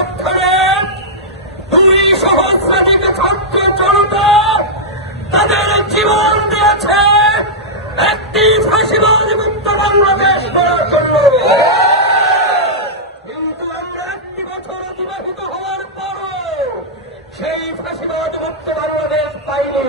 অভ্যুত্থানে দুই সহস্রাধিক ছাত্র জনতা তাদের জীবন দিয়েছে একটি ফাঁসিবাদ মুক্ত বাংলাদেশ করার জন্য। কিন্তু আমরা একটি বছর অতিবাহিত হওয়ার পরও সেই ফাঁসিবাদ মুক্ত বাংলাদেশ পাইনি।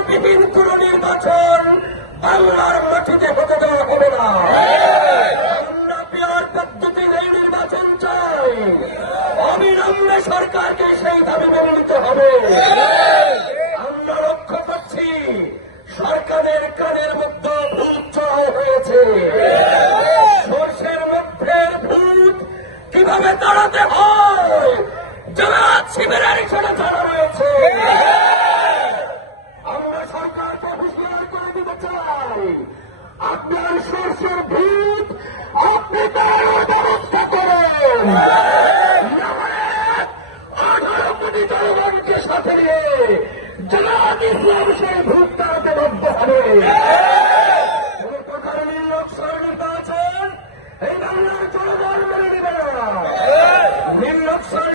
বিহীন কোন নির্বাচন বাংলার মাটিতে হতে দেওয়া হবে না। নির্বাচন চাই। অবিলম্বে সরকারকে সেই দাবি মেনে নিতে হবে। আমরা লক্ষ্য করছি সরকারের কানের মধ্যে ভূত হয়েছে। সর্ষের মধ্যে ভূত কীভাবে তাড়াতে হয়? জামাত শিবিরের সেটা জানা রয়েছে আমরা সরকারকে হুঁশিয়ার করে দিতে আপনার সরষের ভূত আপনি তার ব্যবস্থা করেন। জনগণকে সাথে নিয়ে ইসলাম সেই এই বাংলার